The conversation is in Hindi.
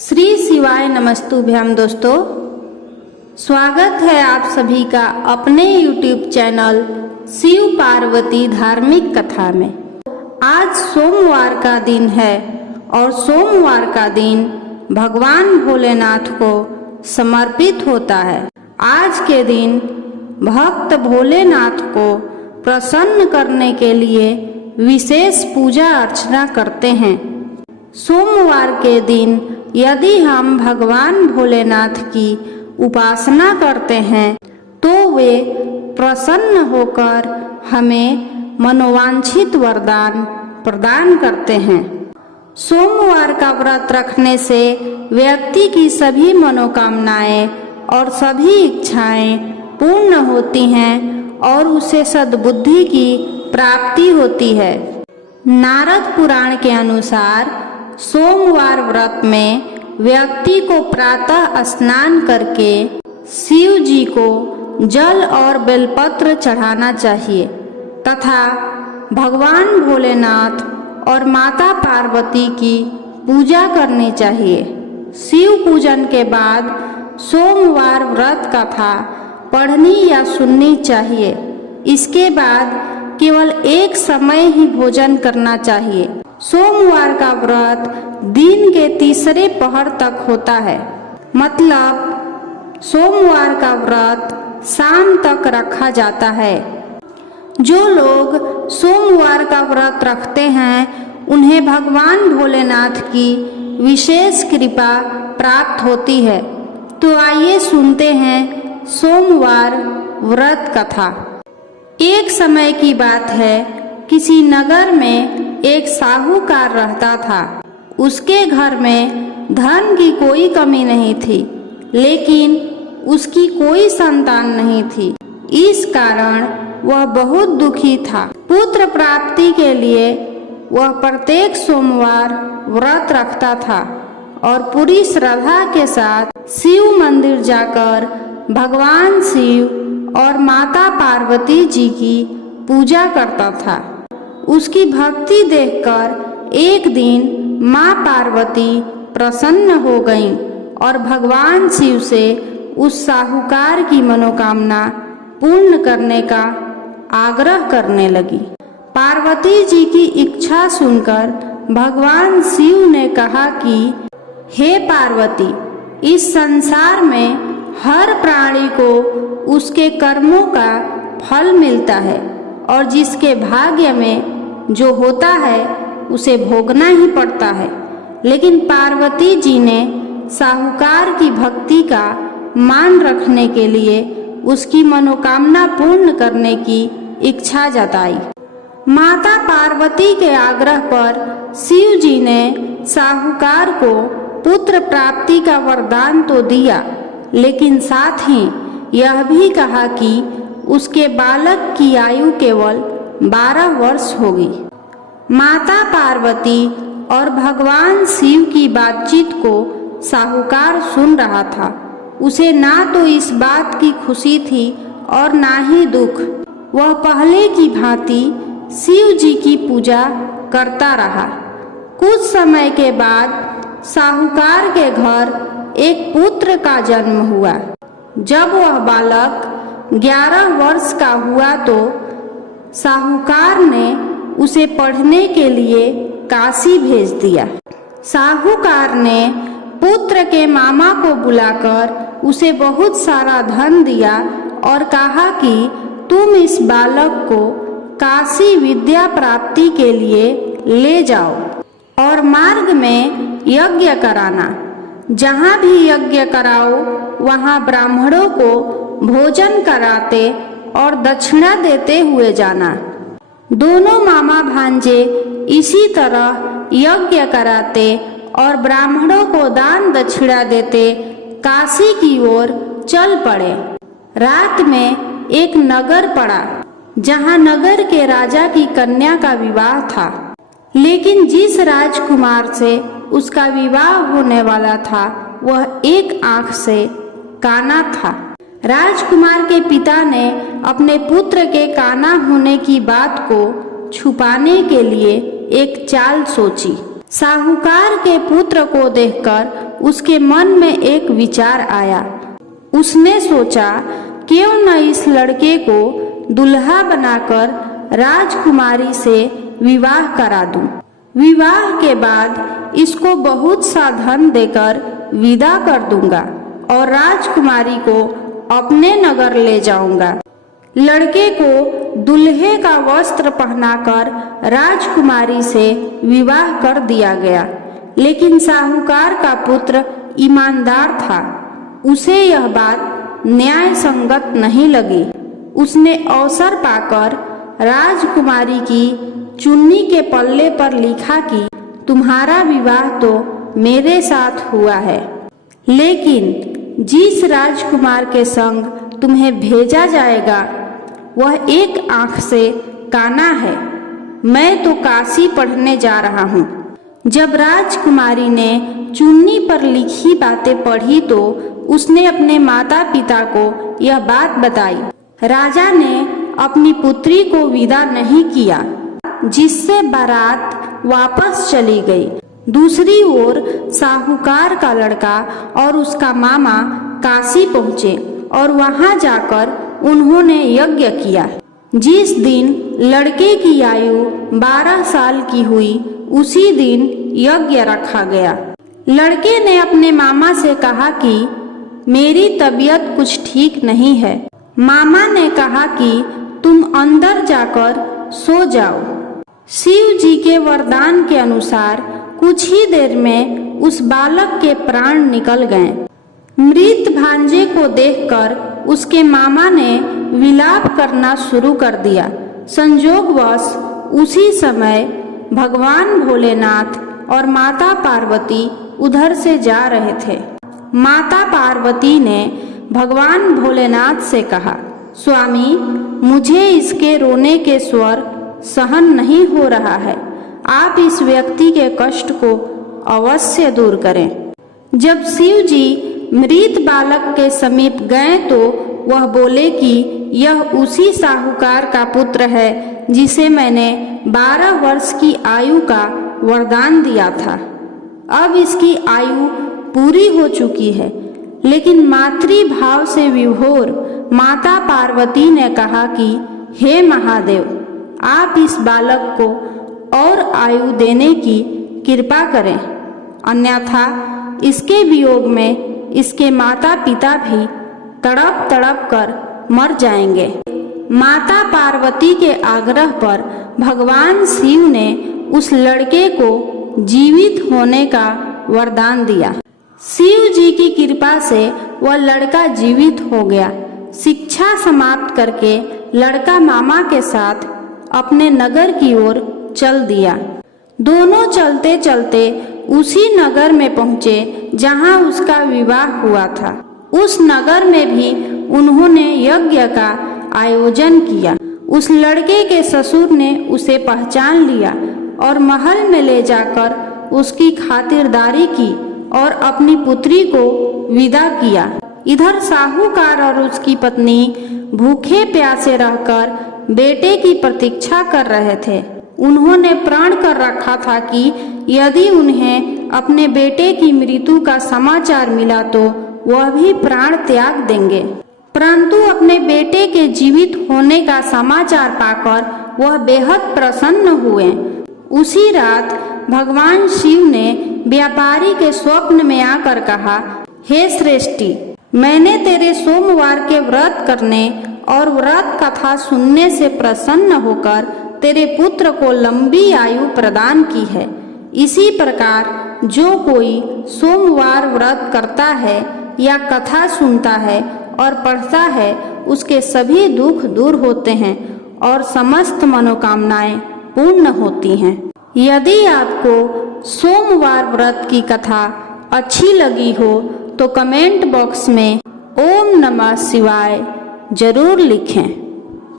श्री शिवाय नमस्तुभ्यम। दोस्तों, स्वागत है आप सभी का अपने YouTube चैनल शिव पार्वती धार्मिक कथा में। आज सोमवार का दिन है और सोमवार का दिन भगवान भोलेनाथ को समर्पित होता है। आज के दिन भक्त भोलेनाथ को प्रसन्न करने के लिए विशेष पूजा अर्चना करते हैं। सोमवार के दिन यदि हम भगवान भोलेनाथ की उपासना करते हैं तो वे प्रसन्न होकर हमें मनोवांछित वरदान प्रदान करते हैं। सोमवार का व्रत रखने से व्यक्ति की सभी मनोकामनाएं और सभी इच्छाएं पूर्ण होती हैं और उसे सद्बुद्धि की प्राप्ति होती है। नारद पुराण के अनुसार सोमवार व्रत में व्यक्ति को प्रातः स्नान करके शिव जी को जल और बेलपत्र चढ़ाना चाहिए तथा भगवान भोलेनाथ और माता पार्वती की पूजा करनी चाहिए। शिव पूजन के बाद सोमवार व्रत कथा पढ़नी या सुननी चाहिए। इसके बाद केवल एक समय ही भोजन करना चाहिए। सोमवार का व्रत दिन के तीसरे पहर तक होता है, मतलब सोमवार का व्रत शाम तक रखा जाता है। जो लोग सोमवार का व्रत रखते हैं उन्हें भगवान भोलेनाथ की विशेष कृपा प्राप्त होती है। तो आइए सुनते हैं सोमवार व्रत कथा। एक समय की बात है, किसी नगर में एक साहूकार रहता था। उसके घर में धन की कोई कमी नहीं थी, लेकिन उसकी कोई संतान नहीं थी। इस कारण वह बहुत दुखी था। पुत्र प्राप्ति के लिए वह प्रत्येक सोमवार व्रत रखता था और पूरी श्रद्धा के साथ शिव मंदिर जाकर भगवान शिव और माता पार्वती जी की पूजा करता था। उसकी भक्ति देखकर एक दिन माँ पार्वती प्रसन्न हो गईं और भगवान शिव से उस साहूकार की मनोकामना पूर्ण करने का आग्रह करने लगी। पार्वती जी की इच्छा सुनकर भगवान शिव ने कहा कि हे पार्वती, इस संसार में हर प्राणी को उसके कर्मों का फल मिलता है और जिसके भाग्य में जो होता है उसे भोगना ही पड़ता है। लेकिन पार्वती जी ने साहूकार की भक्ति का मान रखने के लिए उसकी मनोकामना पूर्ण करने की इच्छा जताई। माता पार्वती के आग्रह पर शिव जी ने साहूकार को पुत्र प्राप्ति का वरदान तो दिया, लेकिन साथ ही यह भी कहा कि उसके बालक की आयु केवल 12 वर्ष होगी। माता पार्वती और भगवान शिव की बातचीत को साहूकार सुन रहा था। उसे ना तो इस बात की खुशी थी और ना ही दुख। वह पहले की भांति शिव जी की पूजा करता रहा। कुछ समय के बाद साहूकार के घर एक पुत्र का जन्म हुआ। जब वह बालक 11 वर्ष का हुआ तो साहूकार ने उसे पढ़ने के लिए काशी भेज दिया। साहूकार ने पुत्र के मामा को बुलाकर उसे बहुत सारा धन दिया और कहा कि तुम इस बालक को काशी विद्या प्राप्ति के लिए ले जाओ और मार्ग में यज्ञ कराना। जहाँ भी यज्ञ कराओ वहाँ ब्राह्मणों को भोजन कराते और दक्षिणा देते हुए जाना। दोनों मामा भांजे इसी तरह यज्ञ कराते और ब्राह्मणों को दान दक्षिणा देते काशी की ओर चल पड़े। रात में एक नगर पड़ा जहाँ नगर के राजा की कन्या का विवाह था, लेकिन जिस राजकुमार से उसका विवाह होने वाला था वह एक आंख से काना था। राजकुमार के पिता ने अपने पुत्र के काना होने की बात को छुपाने के लिए एक चाल सोची। साहूकार के पुत्र को देखकर उसके मन में एक विचार आया। उसने सोचा, क्यों न इस लड़के को दुल्हा बनाकर राजकुमारी से विवाह करा दूं। विवाह के बाद इसको बहुत सा धन देकर विदा कर दूंगा और राजकुमारी को अपने नगर ले जाऊंगा। लड़के को दूल्हे का वस्त्र पहनाकर राजकुमारी से विवाह कर दिया गया। लेकिन साहूकार का पुत्र ईमानदार था। उसे यह बात न्याय संगत नहीं लगी। उसने अवसर पाकर राजकुमारी की चुन्नी के पल्ले पर लिखा कि तुम्हारा विवाह तो मेरे साथ हुआ है, लेकिन जिस राजकुमार के संग तुम्हें भेजा जाएगा वह एक आंख से काना है। मैं तो काशी पढ़ने जा रहा हूँ। जब राजकुमारी ने चुन्नी पर लिखी बातें पढ़ी तो उसने अपने माता पिता को यह बात बताई। राजा ने अपनी पुत्री को विदा नहीं किया, जिससे बारात वापस चली गई। दूसरी ओर साहूकार का लड़का और उसका मामा काशी पहुँचे और वहां जाकर उन्होंने यज्ञ किया। जिस दिन लड़के की आयु 12 साल की हुई उसी दिन यज्ञ रखा गया। लड़के ने अपने मामा से कहा कि मेरी तबीयत कुछ ठीक नहीं है। मामा ने कहा कि तुम अंदर जाकर सो जाओ। शिव जी के वरदान के अनुसार कुछ ही देर में उस बालक के प्राण निकल गए। मृत भांजे को देखकर उसके मामा ने विलाप करना शुरू कर दिया। संजोगवश उसी समय भगवान भोलेनाथ और माता पार्वती उधर से जा रहे थे। माता पार्वती ने भगवान भोलेनाथ से कहा, स्वामी, मुझे इसके रोने के स्वर सहन नहीं हो रहा है। आप इस व्यक्ति के कष्ट को अवश्य दूर करें। जब शिव जी मृत बालक के समीप गए तो वह बोले कि यह उसी साहूकार का पुत्र है जिसे मैंने 12 वर्ष की आयु का वरदान दिया था। अब इसकी आयु पूरी हो चुकी है। लेकिन मातृभाव से विभोर माता पार्वती ने कहा कि हे महादेव, आप इस बालक को और आयु देने की कृपा करें, अन्यथा इसके वियोग में इसके माता पिता भी तड़प तड़प कर मर जाएंगे। माता पार्वती के आग्रह पर भगवान शिव ने उस लड़के को जीवित होने का वरदान दिया। शिव जी की कृपा से वह लड़का जीवित हो गया। शिक्षा समाप्त करके लड़का मामा के साथ अपने नगर की ओर चल दिया। दोनों चलते चलते उसी नगर में पहुँचे जहाँ उसका विवाह हुआ था। उस नगर में भी उन्होंने यज्ञ का आयोजन किया। उस लड़के के ससुर ने उसे पहचान लिया और महल में ले जाकर उसकी खातिरदारी की और अपनी पुत्री को विदा किया। इधर साहूकार और उसकी पत्नी भूखे प्यासे रहकर बेटे की प्रतीक्षा कर रहे थे। उन्होंने प्रण कर रखा था कि यदि उन्हें अपने बेटे की मृत्यु का समाचार मिला तो वह भी प्राण त्याग देंगे। परंतु अपने बेटे के जीवित होने का समाचार पाकर वह बेहद प्रसन्न हुए। उसी रात भगवान शिव ने व्यापारी के स्वप्न में आकर कहा, हे श्रेष्ठी, मैंने तेरे सोमवार के व्रत करने और व्रत कथा सुनने से प्रसन्न होकर तेरे पुत्र को लंबी आयु प्रदान की है। इसी प्रकार जो कोई सोमवार व्रत करता है या कथा सुनता है और पढ़ता है, उसके सभी दुख दूर होते हैं और समस्त मनोकामनाएं पूर्ण होती हैं। यदि आपको सोमवार व्रत की कथा अच्छी लगी हो तो कमेंट बॉक्स में ओम नमः शिवाय जरूर लिखें।